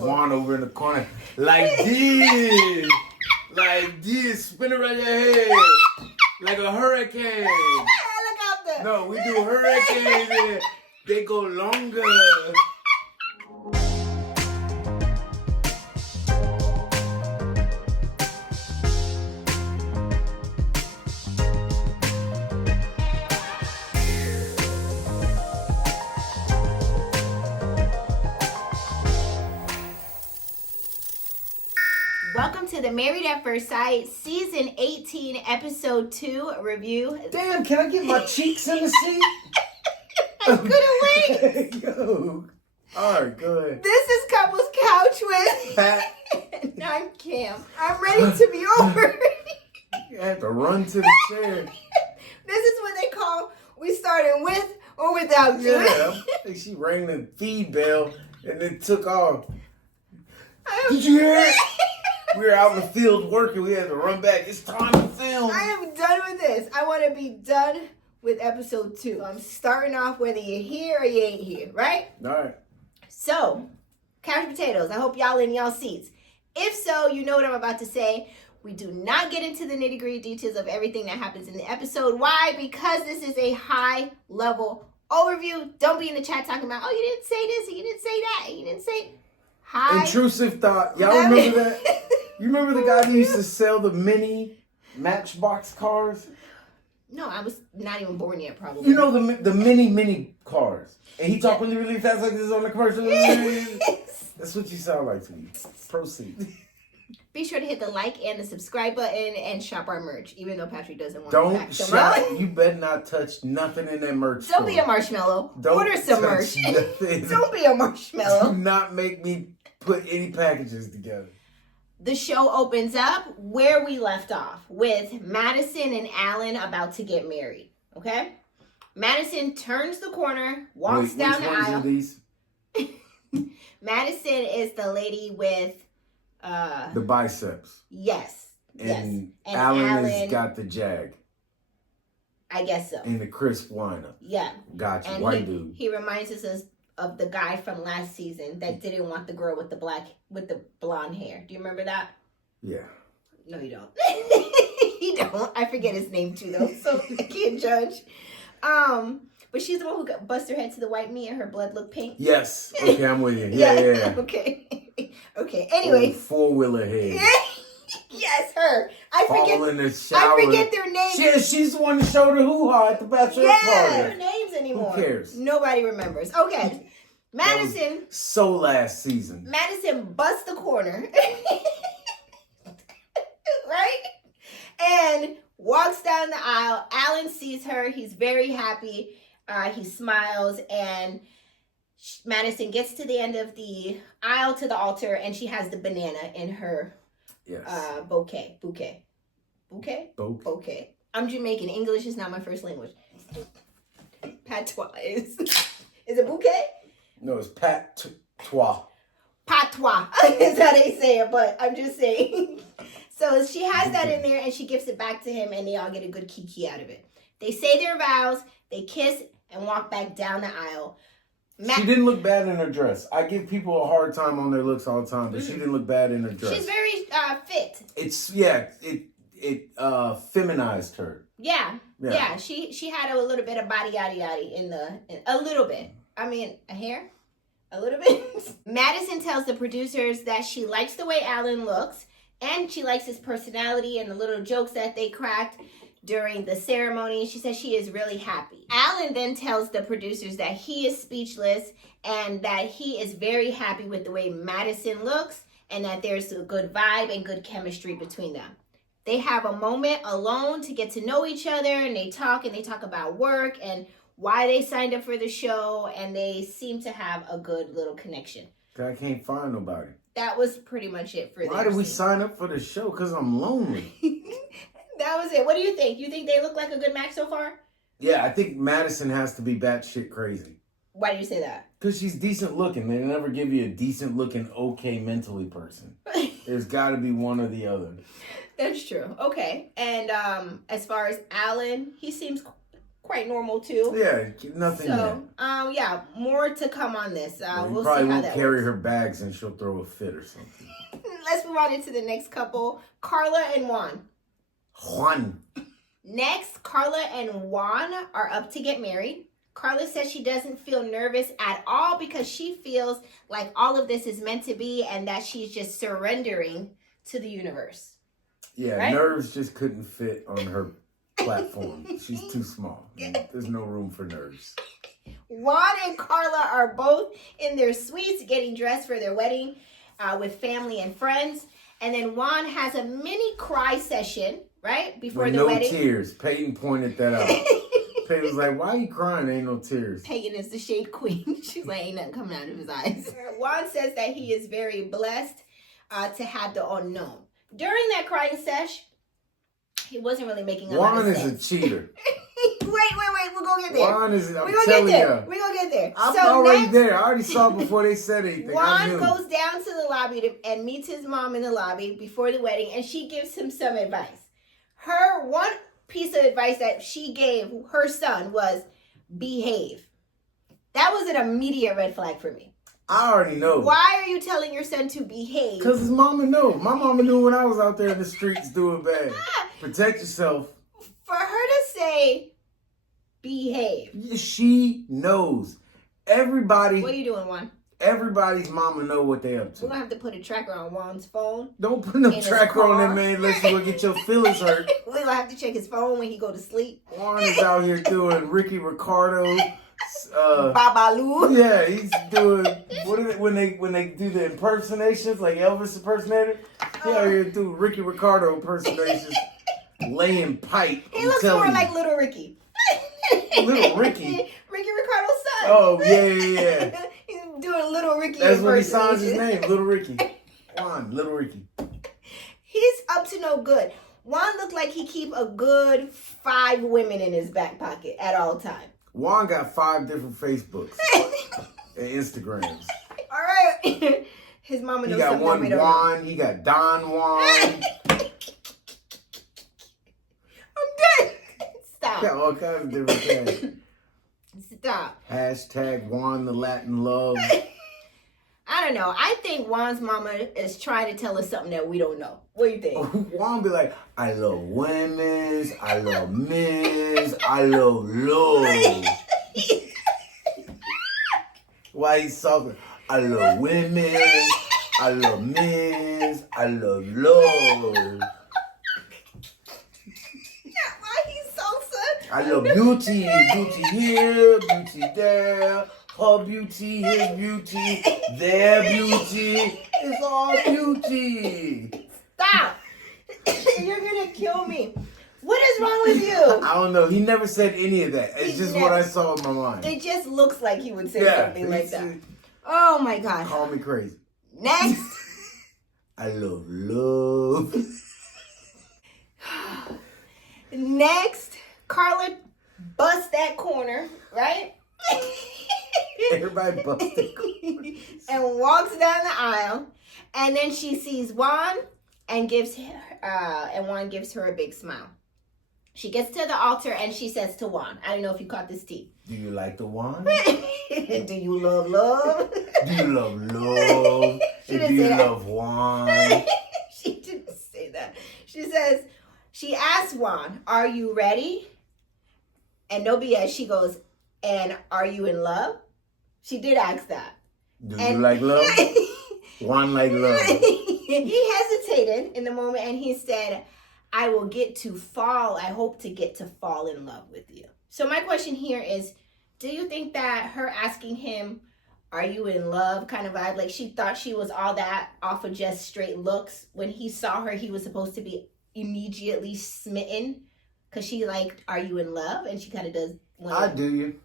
Juan over in the corner. Like this. Like this. Spin around your head. Like a hurricane. Look out there. No, we do hurricanes and they go longer. Welcome to the Married at First Sight, Season 18, Episode 2 review. Damn, can I get my cheeks in the seat? I couldn't wait. Yo. All right, go ahead. This is Couples Couch with Pat. and I'm Cam. I'm ready to be over. You have to run to the chair. This is what they call we started with or without you. Yeah, I think she rang the feed bell and then took off. Did you hear it? We were out in the field working. We had to run back. It's time to film. I am done with this. I want to be done with episode 2. I'm starting off whether you're here or you ain't here, right? All right. So, couch potatoes. I hope y'all in y'all seats. If so, you know what I'm about to say. We do not get into the nitty-gritty details of everything that happens in the episode. Why? Because this is a high-level overview. Don't be in the chat talking about, oh, you didn't say this, you didn't say that, you didn't say... Intrusive thought. Y'all remember that? You remember the guy that used to sell the mini Matchbox cars? No, I was not even born yet, probably. You know the mini cars. And he talked really, really fast like this on the commercial. That's what you sound like to me. Proceed. Be sure to hit the like and the subscribe button and shop our merch, even though Patrick doesn't want to Don't pack shop. You better not touch nothing in that merch Don't store. be a marshmallow. Don't Order some merch. Nothing. Don't be a marshmallow. Do not make me put any packages together. The show opens up where we left off with Madison and Allan about to get married. Okay? Madison turns the corner, walks down the aisle. Which ones are these? Madison is the lady with the biceps. Yes. And yes. Allan Allan has got the jag. I guess so. And the crisp windup. Yeah. Gotcha. And White dude. He reminds us of the guy from last season that didn't want the girl with the blonde hair. Do you remember that? Yeah. No, you don't. You don't. I forget his name too, though, so I can't judge. But she's the one who bust her head to the white meat and her blood looked pink. Yes. Okay, I'm with you. Yeah. Okay. Okay. Anyways. Four-wheeler head. Yes, her. I in the shower. I forget their names. She's the one that showed her hoo-ha at the bachelorette party. Their names anymore. Who cares? Nobody remembers. Okay. Madison. So last season. Madison busts the corner. Right? And walks down the aisle. Allan sees her. He's very happy. He smiles. And Madison gets to the end of the aisle to the altar. And she has the banana in her bouquet. I'm Jamaican. English is not my first language. Patois is it bouquet? No, it's patois. Patois is how they say it, but I'm just saying. So she has that in there and she gives it back to him and they all get a good kiki out of it. They say their vows, they kiss and walk back down the aisle. She didn't look bad in her dress. I give people a hard time on their looks all the time, but she didn't look bad in her dress. She's very fit. It feminized her. Yeah. She had a little bit of body yaddy in a little bit. I mean, a hair, a little bit. Madison tells the producers that she likes the way Allan looks, and she likes his personality and the little jokes that they cracked during the ceremony. She says she is really happy. Allan then tells the producers that he is speechless and that he is very happy with the way Madison looks and that there's a good vibe and good chemistry between them. They have a moment alone to get to know each other and they talk about work and why they signed up for the show, and they seem to have a good little connection. I can't find nobody. That was pretty much it for Why did we sign up for the show? Because I'm lonely. That was it. What do you think? You think they look like a good match so far? Yeah, I think Madison has to be batshit crazy. Why do you say that? Because she's decent looking. They never give you a decent looking, okay mentally person. There's got to be one or the other. That's true. Okay. And as far as Allan, he seems quite normal too. Yeah, nothing So, yeah, more to come on this. We'll probably see how won't that carry works. her bags and she'll throw a fit or something. Let's move on into the next couple, Carla and Juan. Juan. Next, Carla and Juan are up to get married. Carla says she doesn't feel nervous at all because she feels like all of this is meant to be and that she's just surrendering to the universe. Yeah, right? nerves just couldn't fit on her platform. She's too small. There's no room for nerves. Juan and Carla are both in their suites getting dressed for their wedding with family and friends. And then Juan has a mini cry session, right? Before With the no wedding. tears. Peyton pointed that out. Peyton was like, why are you crying? Ain't no tears. Peyton is the shade queen. She's like, ain't nothing coming out of his eyes. Juan says that he is very blessed to have the unknown. During that crying sesh, he wasn't really making a lot of sense. Juan is a cheater. Wait. We're going to get there. Juan is, I'm We're going telling to get there. you. We're going to get there. I'm So already next, there. I already saw it before they said anything. Juan goes down to the lobby and meets his mom in the lobby before the wedding, and she gives him some advice. Her one piece of advice that she gave her son was behave. That was an immediate red flag for me. I already know. Why are you telling your son to behave? Because his mama knows. My mama knew when I was out there in the streets doing bad. Protect yourself. For her to say behave. She knows. Everybody. What are you doing, Juan? Everybody's mama know what they up to. We're going to have to put a tracker on Juan's phone. Don't put no his tracker on car. that man unless you will get your feelings hurt. We're going to have to check his phone when he go to sleep. Juan is out here doing Ricky Ricardo. Babalu. Yeah, he's doing when they do the impersonations like Elvis impersonator. He out here do Ricky Ricardo impersonations, laying pipe. He looks more like Little Ricky. Little Ricky. Ricky Ricardo's son. Oh yeah. He's doing Little Ricky. That's when he signs his name, Little Ricky. Juan, Little Ricky. He's up to no good. Juan looked like he keep a good 5 women in his back pocket at all times. Juan got 5 different Facebooks and Instagrams. All right. His mama knows He got something one we don't Juan. He got Don Juan. I'm done. Stop. Got all kinds of different things. Stop. Hashtag Juan the Latin Love. I don't know. I think Juan's mama is trying to tell us something that we don't know. What do you think? Juan be like, I love women's, I love men's, I love love. Why he's talking? I love women's, I love men's, I love love. Why he's salsa? I love beauty, beauty here, beauty there. Her beauty, his beauty, their beauty. It's all beauty. Stop. You're going to kill me. What is wrong with you? I don't know. He never said any of that. It's just what I saw in my mind. It just looks like he would say something like that. Said, Oh my God. call me crazy. Next. I love love. Next, Carla busts that corner, right? Everybody busted. And walks down the aisle, and then she sees Juan and Juan gives her a big smile. She gets to the altar and she says to Juan, I don't know if you caught this tea. Do you like the wine? Do you love love? Do you love love? She And didn't do you say that. love wine? She didn't say that. She asks Juan, are you ready? And no BS, she goes, and are you in love? She did ask that. Do you like love? Juan like love. He hesitated in the moment and he said, I hope to get to fall in love with you. So my question here is, do you think that her asking him, are you in love kind of vibe, like she thought she was all that off of just straight looks? When he saw her, he was supposed to be immediately smitten because she liked, are you in love? And she kind of does. I do you.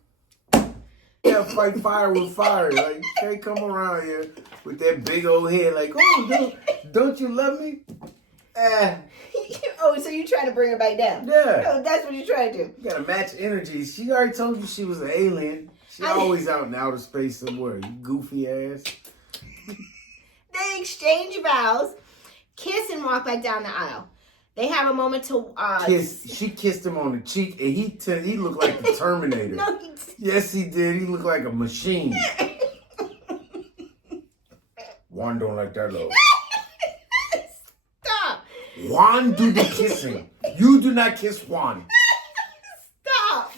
Yeah, fight fire with fire. Like, you can't come around here with that big old head like, oh, don't you love me? Oh, so you trying to bring her back down? Yeah. No, that's what you're trying to do. You gotta match energies. She already told you she was an alien. She always out in outer space somewhere, you goofy ass. They exchange vows, kiss, and walk back down the aisle. They have a moment to She kissed him on the cheek, and he looked like the Terminator. No, he Yes, he did. He looked like a machine. Juan don't like that love. Stop. Juan do the kissing. You do not kiss Juan. Stop.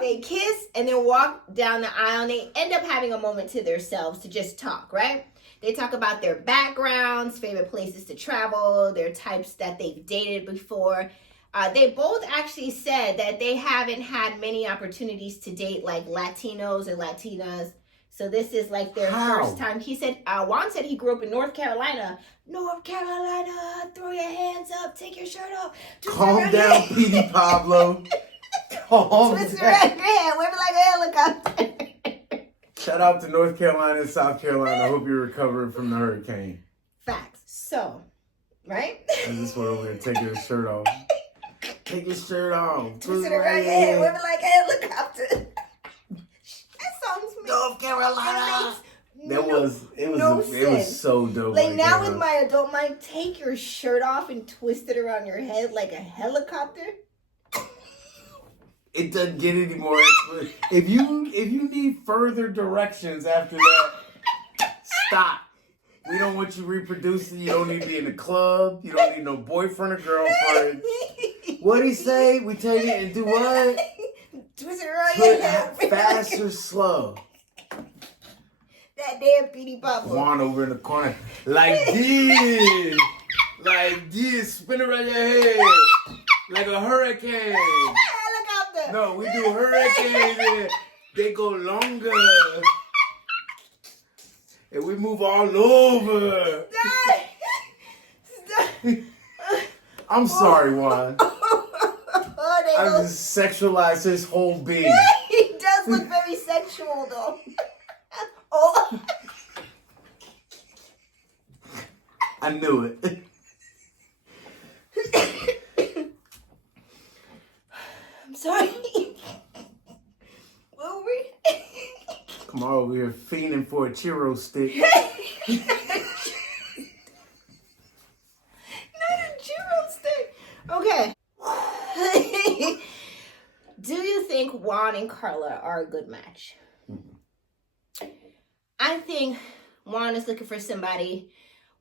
They kiss and then walk down the aisle, and they end up having a moment to themselves to just talk, right? They talk about their backgrounds, favorite places to travel, their types that they've dated before. They both actually said that they haven't had many opportunities to date like Latinos and Latinas. So this is like their first time. He said, Juan said he grew up in North Carolina. North Carolina, throw your hands up, take your shirt off. Calm down, Petey Pablo. Calm down. Twist around your head, wave it like a helicopter. Shout out to North Carolina and South Carolina. I hope you're recovering from the hurricane. Facts. So, right? I just went over there taking his shirt off. Take your shirt off. Twist it around your head, wave it like a helicopter. That song's North Carolina. It was so dope. Like now with my adult mind, take your shirt off and twist it around your head like a helicopter. It doesn't get any more explicit. If you need further directions after that, stop. We don't want you reproducing. You don't need to be in the club. You don't need no boyfriend or girlfriend. What'd he say? We take it and do what? Twist it around your head. Fast or slow? That damn Petey Pablo. Juan over in the corner. Like this. Like this. Spin around your head. Like a hurricane. Helicopter. No, we do hurricanes. They go longer. And we move all over. Stop. I'm sorry, Juan. I just sexualized his whole being. He does look very sexual, though. Oh. I knew it. I'm sorry. What were we? Come on over here fiending for a churro stick. Not a churro stick. Okay. Do you think Juan and Carla are a good match? I think Juan is looking for somebody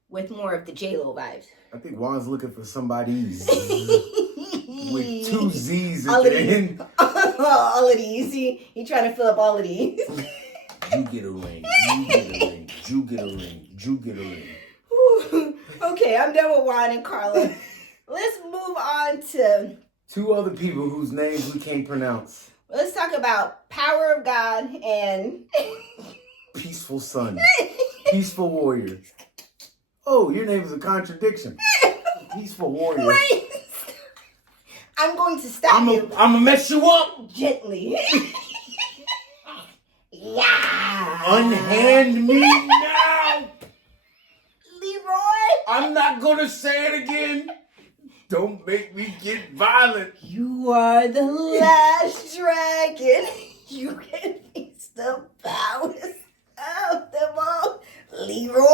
with more of the J-Lo vibes. I think Juan's looking for somebody's with 2 Z's at all the end. All of these. He trying to fill up all of these. You get a ring. You get a ring. You get a ring. You get a ring. Okay, I'm done with Juan and Carla. Let's move on to 2 other people whose names we can't pronounce. Let's talk about Power of God and Peaceful Son. Peaceful Warrior. Oh, your name is a contradiction. Peaceful Warrior. Wait. I'm going to stop you. I'm going to mess you up. Gently. Yeah. Unhand me now. Leroy. I'm not going to say it again. Don't make me get violent. You are the last dragon. You can face the powers of them all. Leroy.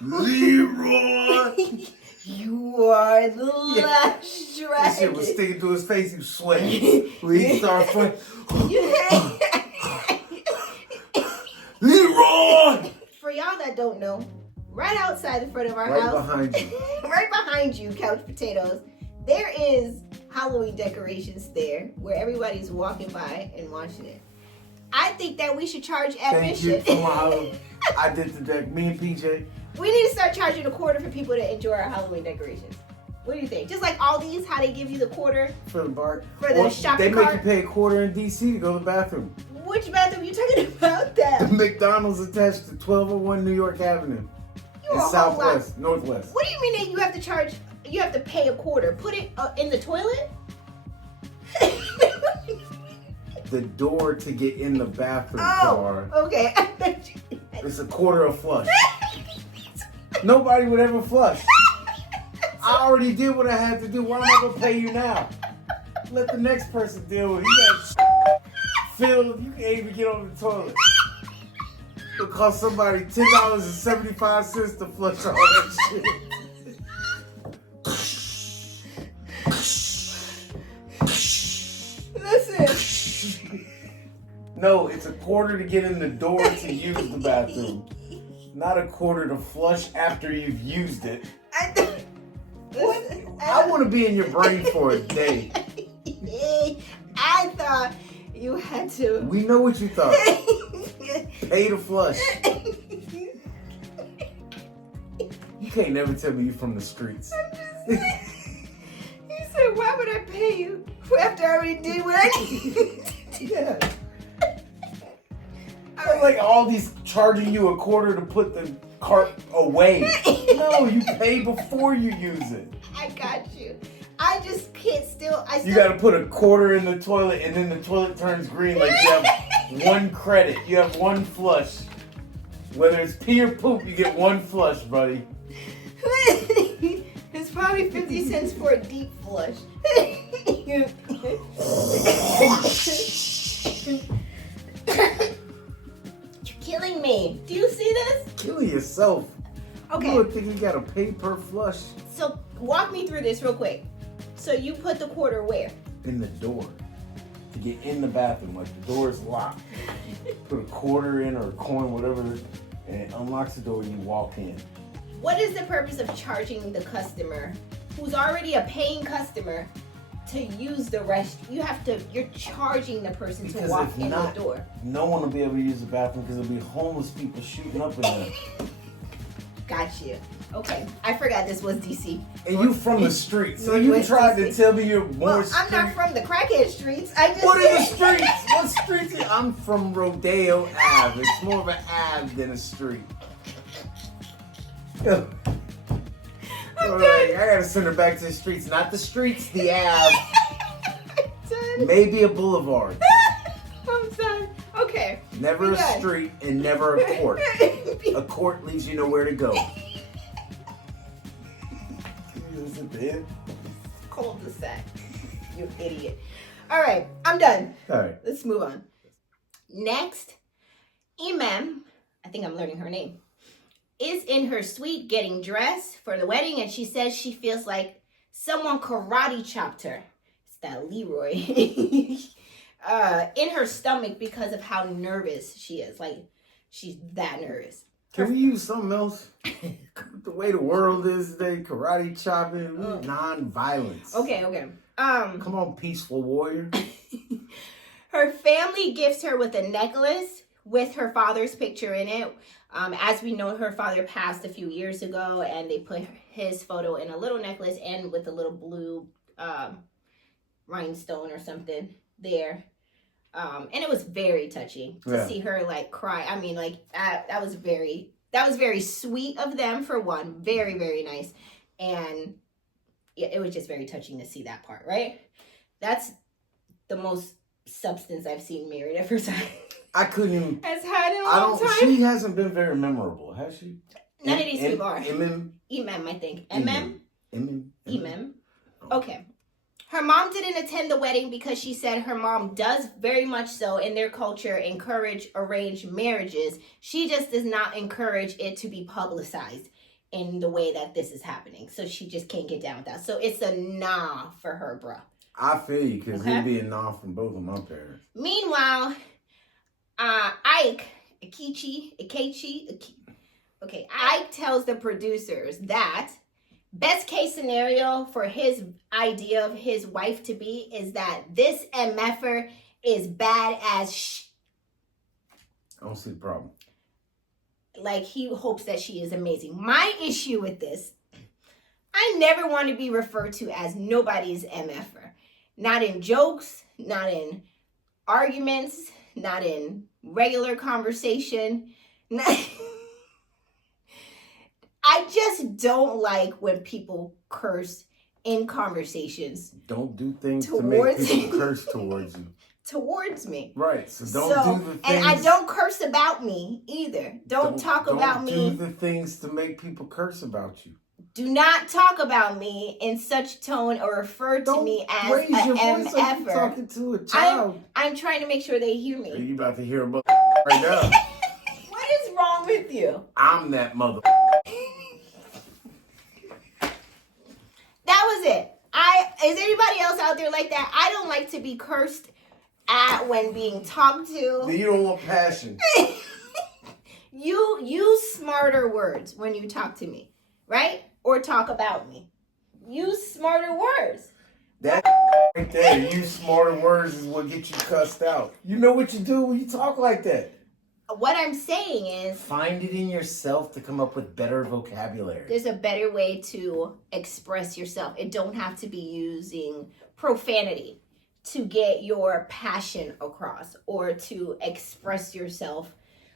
Leroy. You are the last dragon. That shit was sticking to his face. He was sweating. When he started sweating. Leroy. For y'all that don't know, right outside the front of our Right house, behind you. right behind you, Couch Potatoes, there is Halloween decorations there where everybody's walking by and watching it. I think that we should charge admission. Thank you for my I did the deck. Me and PJ. We need to start charging a quarter for people to enjoy our Halloween decorations. What do you think? Just like all these, how they give you the quarter For the bar. for the shopping They make cart. you pay a quarter in DC to go to the bathroom. Which bathroom you talking about The that? McDonald's attached to 1201 New York Avenue. You a In whole Southwest, Northwest. What do you mean that you have to charge? You have to pay a quarter. Put it in the toilet. The door to get in the bathroom bar. Okay. It's a quarter of flush. Nobody would ever flush. I already did what I had to do. Why am I gonna pay you now? Let the next person deal with it. You got Phil, you can't even get on the toilet. It'll cost somebody $10.75 to flush all that shit. Listen. No, it's a quarter to get in the door to use the bathroom. Not a quarter to flush after you've used it. I want to be in your brain for a day. I thought you had to. We know what you thought. Pay to flush. You can't never tell me you're from the streets. I'm just saying. You said, why would I pay you after I already did what I did? Yeah. It's like all these charging you a quarter to put the cart away. No, you pay before you use it. I got you. I just can't still. You got to put a quarter in the toilet, and then the toilet turns green. Like you have one credit. You have one flush. Whether it's pee or poop, you get one flush, buddy. It's probably 50 cents for a deep flush. You're killing me. Do you see this? Killing yourself. Okay. You would think you got to pay per flush. So walk me through this real quick. So you put the quarter where? In the door. To get in the bathroom. Like the door is locked. Put a quarter in or a coin, whatever, and it unlocks the door and you walk in. What is the purpose of charging the customer who's already a paying customer to use the rest? You're charging the person Because to walk if in not, the door. No one will be able to use the bathroom because there'll be homeless people shooting up in there. Got you. Okay, I forgot this was DC. And you from the streets, so you Northwest tried DC. to tell me you're more Well, I'm not from the crackhead streets. I just What are the streets? What streets? I'm from Rodeo Ave. It's more of an Ave than a street. All right, I gotta send her back to the streets. Not the streets, the Ave. Maybe a boulevard. I'm done. Okay. Never We a done. street and never a court. A court leaves you nowhere to go. Is it dead? Cul-de-sac. You idiot. All right, I'm done. All right. Let's move on. Next, Imam, I think I'm learning her name, is in her suite getting dressed for the wedding, and she says she feels like someone karate chopped her. It's that Leroy. In her stomach because of how nervous she is. Like, she's that nervous. Can we use something else? The way the world is today, karate chopping, non-violence. Okay. Come on, peaceful warrior. Her family gifts her with a necklace with her father's picture in it. As we know, her father passed a few years ago, and they put his photo in a little necklace and with a little blue rhinestone or something there. And it was very touching to see her like cry. I mean, like that was very sweet of them for one. Very, very nice. And it was just very touching to see that part, right? That's the most substance I've seen married at first sight. I couldn't even. Has had in a long time. She hasn't been very memorable, has she? None of these people are. Imam, I think. Imam. Okay. Her mom didn't attend the wedding because she said her mom does very much so in their culture encourage arranged marriages. She just does not encourage it to be publicized in the way that this is happening. So she just can't get down with that. So it's a nah for her, bruh. I feel you, because it'd be a nah from both of my parents. Meanwhile, Ike tells the producers that best case scenario for his idea of his wife to be is that this MFer is bad as I don't see the problem. Like, he hopes that she is amazing. My issue with this, I never want to be referred to as nobody's MFer. Not in jokes, not in arguments, not in regular conversation. I just don't like when people curse in conversations. Don't do things to make people curse towards you. Towards me. Right. So don't do the things. And I don't curse about me either. Don't talk about me. Don't do the things to make people curse about you. Do not talk about me in such tone or refer to me as raise your voice like you're talking to a child. I'm trying to make sure they hear me. You about to hear about right now. What is I'm that mother. That was it. Is anybody else out there like that? I don't like to be cursed at when being talked to. You don't want passion. You use smarter words when you talk to me, right? Or talk about me. Use smarter words. That right there, use smarter words is what gets you cussed out. You know what you do when you talk like that. What I'm saying is, find it in yourself to come up with better vocabulary. There's a better way to express yourself. It don't have to be using profanity to get your passion across or to express yourself.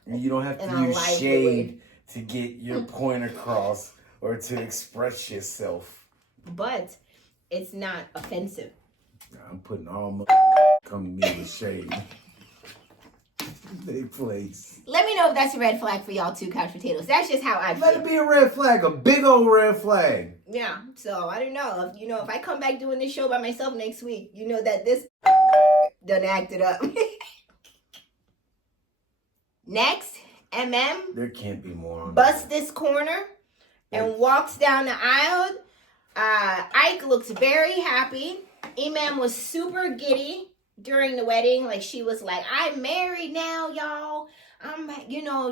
You don't have to use shade to get your point across or to express yourself. But it's not offensive. I'm putting all my come to me with shade. They place. Let me know if that's a red flag for y'all too, couch potatoes. That's just how I feel. Let it be a red flag, a big old red flag. Yeah, so I don't know. If I come back doing this show by myself next week, you know that this done acted up. Next, There can't be more on busts this corner and walks down the aisle. Ike looks very happy. Imam was super giddy during the wedding. Like, she was like, I'm married now, y'all. I'm,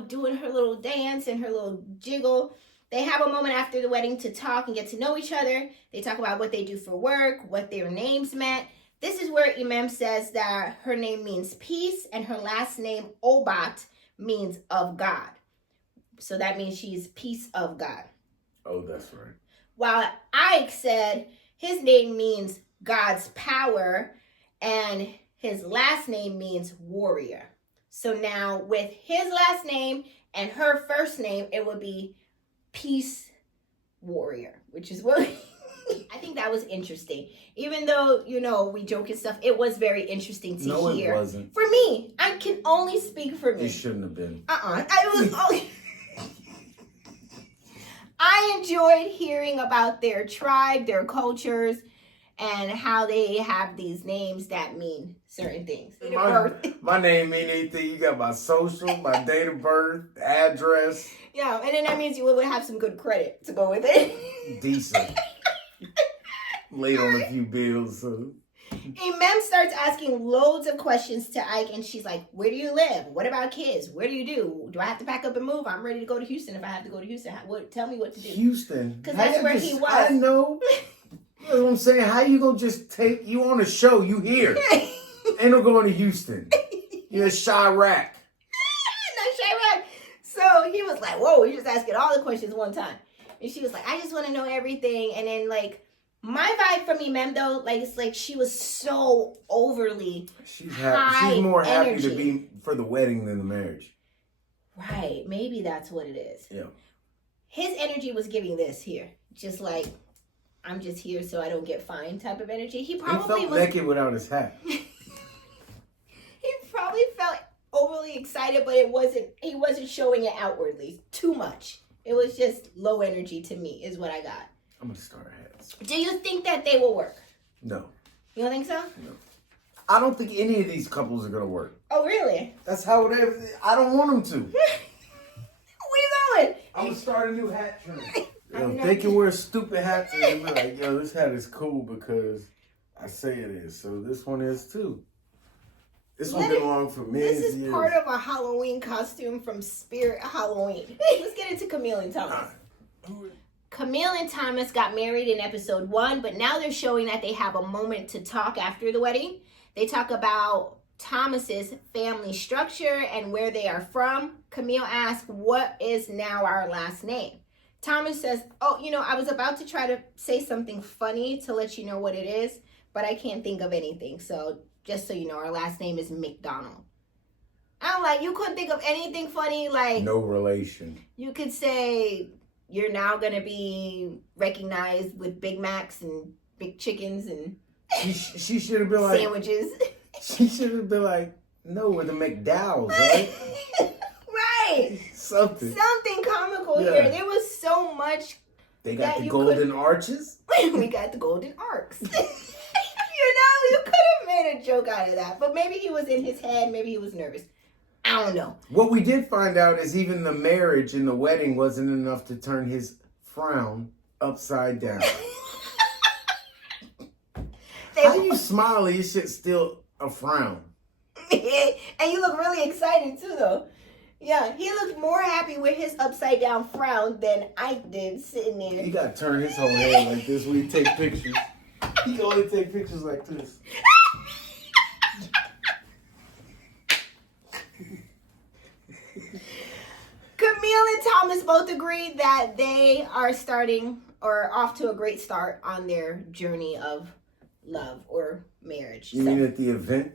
doing her little dance and her little jiggle. They have a moment after the wedding to talk and get to know each other. They talk about what they do for work, what their names meant. This is where Imam says that her name means peace and her last name, Obat, means of God. So that means she's peace of God. Oh, that's right. While Ike said his name means God's power and his last name means warrior. So now with his last name and her first name, it would be peace warrior, which is what I think that was interesting. Even though, we joke and stuff, it was very interesting to hear. No, it wasn't. For me, I can only speak for me. It shouldn't have been. I enjoyed hearing about their tribe, their cultures, and how they have these names that mean certain things. My name mean anything. You got my social, my date of birth, address. Yeah, and then that means you would have some good credit to go with it. Decent. Late on a few bills. So. Imam starts asking loads of questions to Ike, and she's like, where do you live? What about kids? What do you do? Do I have to pack up and move? I'm ready to go to Houston if I have to go to Houston. Tell me what to do. Houston? Because that's where he was. I know. You know what I'm saying? How you gonna just take you on a show? You here? Ain't no going to Houston. You're in Chirac. Not Chirac. So he was like, whoa, you're just asking all the questions one time. And she was like, I just want to know everything. And then my vibe from Imam though, it's like she was so overly She's happy. She's more happy energy. to be for the wedding than the marriage. Right. Maybe that's what it is. Yeah. His energy was giving this here. Just like, I'm just here so I don't get fined type of energy. He probably felt naked without his hat. He probably felt overly excited, but he wasn't showing it outwardly too much. It was just low energy to me, is what I got. I'm gonna start hats. Do you think that they will work? No. You don't think so? No. I don't think any of these couples are gonna work. Oh, really? That's how it is. I don't want them to. Where you going? I'm gonna start a new hat trend. They can wear stupid hats and be like, yo, this hat is cool because I say it is. So this one is too. This one been along for many years. This is part of a Halloween costume from Spirit Halloween. Let's get into Camille and Thomas. Camille and Thomas got married in episode 1, but now they're showing that they have a moment to talk after the wedding. They talk about Thomas's family structure and where they are from. Camille asks, what is now our last name? Thomas says, I was about to try to say something funny to let you know what it is, but I can't think of anything. So just so you know, our last name is McDonald. I'm like, you couldn't think of anything funny? No relation. You could say you're now going to be recognized with Big Macs and big chickens and she should have been like sandwiches. She should have been like, no, we're the McDowells, right? Right. Something comical here. There was so much. They got the golden arches. We got the golden arcs. You could have made a joke out of that. But maybe he was in his head. Maybe he was nervous. I don't know. What we did find out is even the marriage and the wedding wasn't enough to turn his frown upside down. How do you smile and your shit's still a frown? And you look really excited too, though. Yeah, he looked more happy with his upside down frown than Ike did sitting there. He got to turn his whole head like this when he take pictures. He can only take pictures like this. Camille and Thomas both agreed that they are starting or off to a great start on their journey of love or marriage. You mean at the event?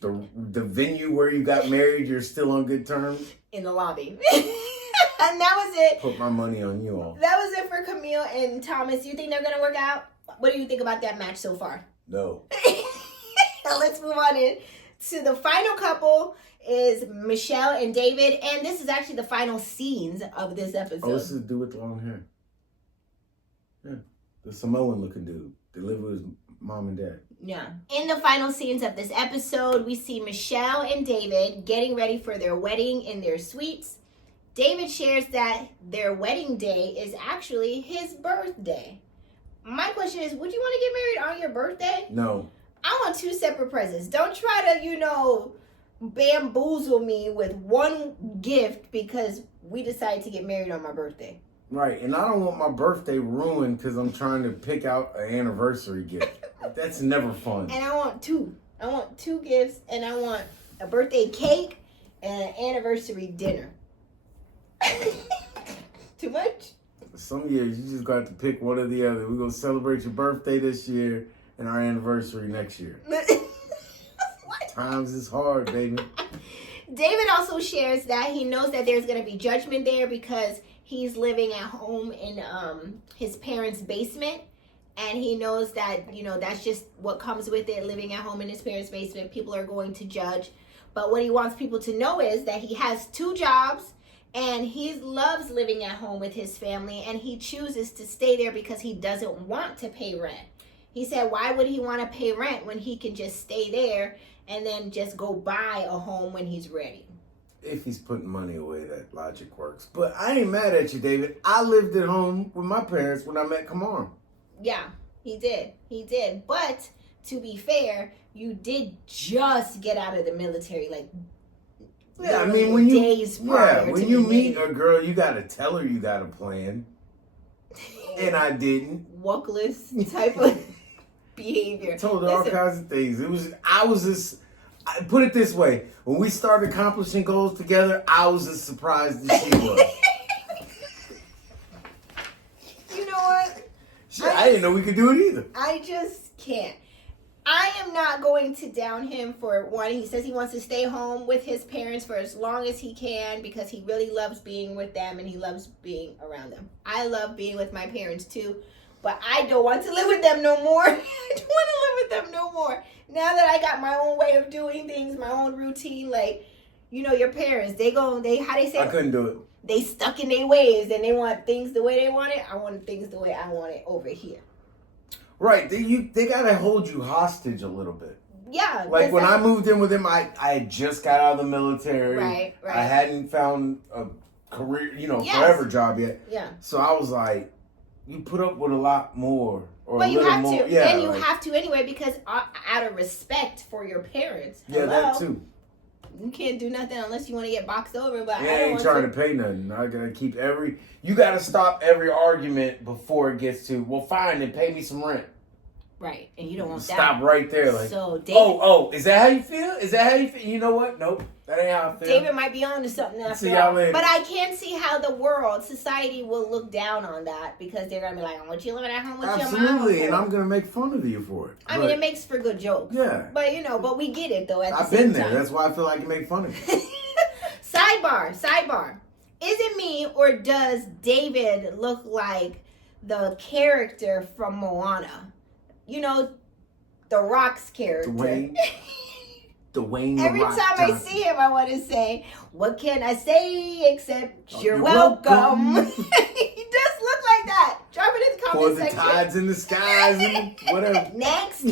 The venue where you got married, you're still on good terms? In the lobby. And that was it. Put my money on you all. That was it for Camille and Thomas. You think they're going to work out? What do you think about that match so far? No. Let's move on in to the final couple is Michelle and David. And this is actually the final scenes of this episode. Oh, this is the dude with the long hair. Yeah. The Samoan looking dude. They live with his mom and dad. Yeah. In the final scenes of this episode, we see Michelle and David getting ready for their wedding in their suites. David shares that their wedding day is actually his birthday. My question is, would you want to get married on your birthday? No. I want 2 separate presents. Don't try to, bamboozle me with one gift because we decided to get married on my birthday. Right, and I don't want my birthday ruined because I'm trying to pick out an anniversary gift. That's never fun. And I want 2. I want 2 gifts, and I want a birthday cake and an anniversary dinner. Too much? Some years you just got to pick one or the other. We're going to celebrate your birthday this year and our anniversary next year. What? Times is hard, baby. David also shares that he knows that there's going to be judgment there because he's living at home in his parents' basement. And he knows that, that's just what comes with it, living at home in his parents' basement. People are going to judge. But what he wants people to know is that he has 2 jobs and he loves living at home with his family. And he chooses to stay there because he doesn't want to pay rent. He said, why would he want to pay rent when he can just stay there and then just go buy a home when he's ready? If he's putting money away, that logic works. But I ain't mad at you, David. I lived at home with my parents when I met Kamar. Yeah, he did. He did. But to be fair, you did just get out of the military, yeah, I mean, when you meet meeting. a girl, you got to tell her you got a plan. And I didn't. Walkless type of behavior. I told her all kinds of things. I put it this way. When we started accomplishing goals together, I was as surprised as she was. You know what? I didn't know we could do it either. I just can't. I am not going to down him for one. He says he wants to stay home with his parents for as long as he can because he really loves being with them and he loves being around them. I love being with my parents too, but I don't want to live with them no more. I don't want to live with them no more. Now that I got my own way of doing things, my own routine, your parents, how they say? I couldn't do it. They stuck in their ways and they want things the way they want it. I want things the way I want it over here. Right. They got to hold you hostage a little bit. Yeah. Like when I moved in with him, I had just got out of the military. Right. I hadn't found a career, forever job yet. Yeah. So I was like, you put up with a lot more. But you have to. Yeah, and you have to anyway because out of respect for your parents. Yeah, that too. You can't do nothing unless you want to get boxed over. But I ain't trying to pay nothing. I gotta keep you gotta stop every argument before it gets to, well, fine, then pay me some rent. Right, and you don't want that. Stop right there. So David, is that how you feel? Is that how you feel? You know what? Nope, that ain't how I feel. David might be on to something after See y'all later. But I can't see how society will look down on that because they're gonna be like, I want you living at home with your mom. Absolutely, and I'm gonna make fun of you for it. I mean, it makes for good jokes. Yeah. But we get it though. I've been there. That's why I feel like you make fun of you. Sidebar. Is it me or does David look like the character from Moana? The Rock's character. Dwayne Every Rock time Johnson. I see him, I want to say, what can I say except you're welcome. He does look like that. Drop it in the comment section. For the tides in the skies and whatever. Next.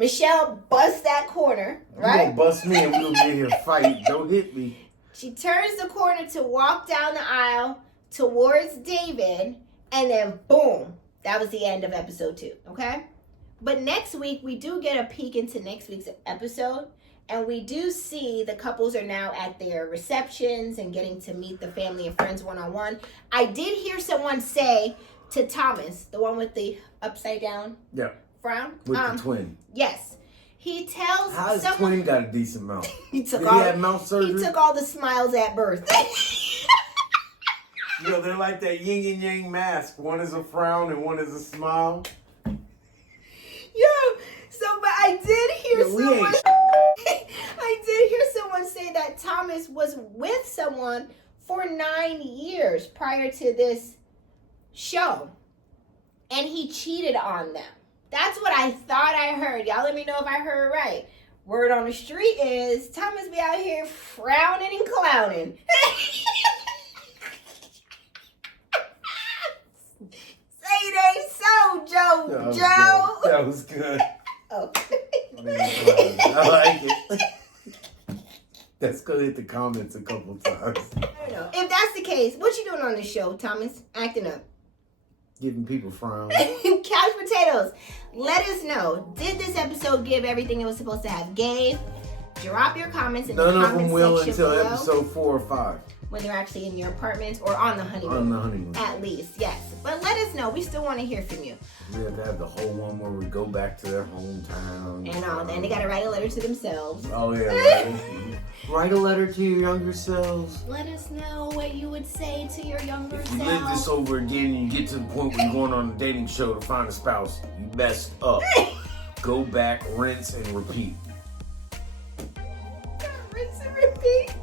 Michelle busts that corner, You right? gonna bust me and we'll get here fight. Don't hit me. She turns the corner to walk down the aisle towards David, and then boom, that was the end of episode 2, okay? But next week, we do get a peek into next week's episode, and we do see the couples are now at their receptions and getting to meet the family and friends one-on-one. I did hear someone say to Thomas, the one with the upside down frown. With the twin. Yes. He tells How his someone... twin got a decent mouth? He took Did all, he have mouth surgery? He took all the smiles at birth. Yo, they're like that yin and yang mask. One is a frown and one is a smile. Yo, but I did hear someone... I did hear someone say that Thomas was with someone for 9 years prior to this show. And he cheated on them. That's what I thought I heard. Y'all let me know if I heard right. Word on the street is Thomas be out here frowning and clowning. Say it ain't so, Joe. That was good. Oh. I like it. That's gonna hit the comments a couple times. I don't know. If that's the case, what you doing on this show, Thomas? Acting up. Giving people frowns. Couch potatoes. Let us know. Did this episode give everything it was supposed to have? Gave? Drop your comments in the None of comment them will section until below. episode 4 or 5. When they're actually in your apartments or on the honeymoon. On the honeymoon. At least, yes. But let us know. We still want to hear from you. We have to have the whole one where we go back to their hometown. And all. Then they got to write a letter to themselves. Oh, yeah. Right. Write a letter to your younger selves. Let us know what you would say to your younger If you self. live this over again and you get to the point where you're going on a dating show to find a spouse, you messed up. Go back, rinse, and repeat. Rinse and repeat.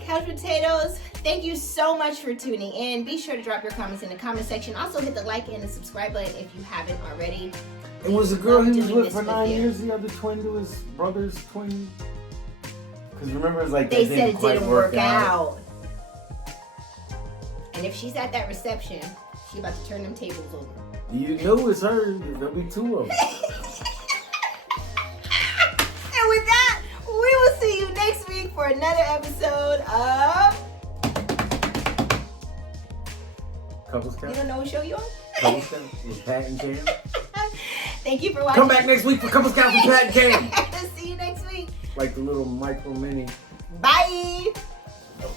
Couch potatoes, thank you so much for tuning in. Be sure to drop your comments in the comment section. Also hit the like and the subscribe button if you haven't already. And was the girl he was doing with this for with 9 you. years the other twin to his brother's twin? Because remember, it was like They that said it quite didn't work out. And if she's at that reception, she about to turn them tables over. You know it's her. There'll be 2 of them. And with that, we will see you next week for another episode of... Couples You Count? don't know what show you on? Couples Count with Pat and Cam? Thank you for watching. Come back next week for Couples Count with Pat and Cam. See you next week. Like the little micro mini. Bye. Oh.